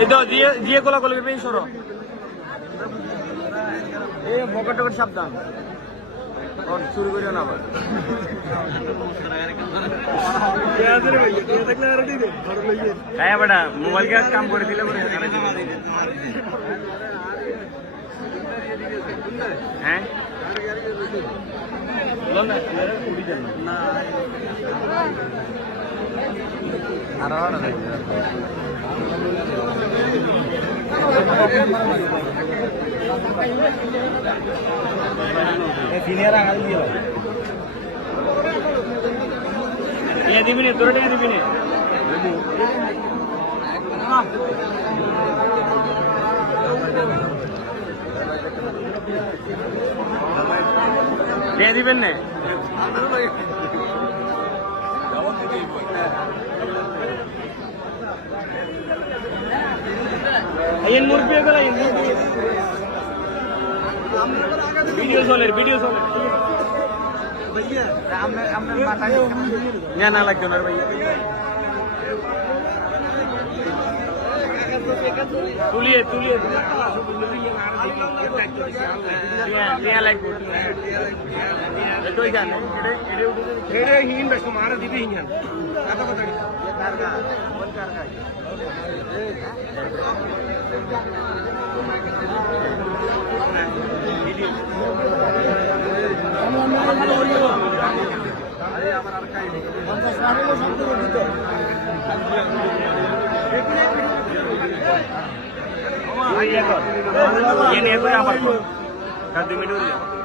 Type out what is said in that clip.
এই তো জিয়ে কোলা কোলা বেশি সরো এ বকেট টকেট সাবধান और चुरी करियो ना আবার হ্যাঁ বেটা মোবাইল কে কাম করে দিলে পরে হ্যাঁ না সিনিয়র আগাল দিয়ে ये दिबी ने तोरे दिबी ने ये दिबेन ने ये मुर्गी गला ये वीडियो सोलर भैया हमने माता यहाँ ना लग जाना भैया तुलिए लाइक तो ही जाने एडे हीन बस मार दीदी हीन आता बता ये कार का ये नहीं है कोई आप 2 मिनट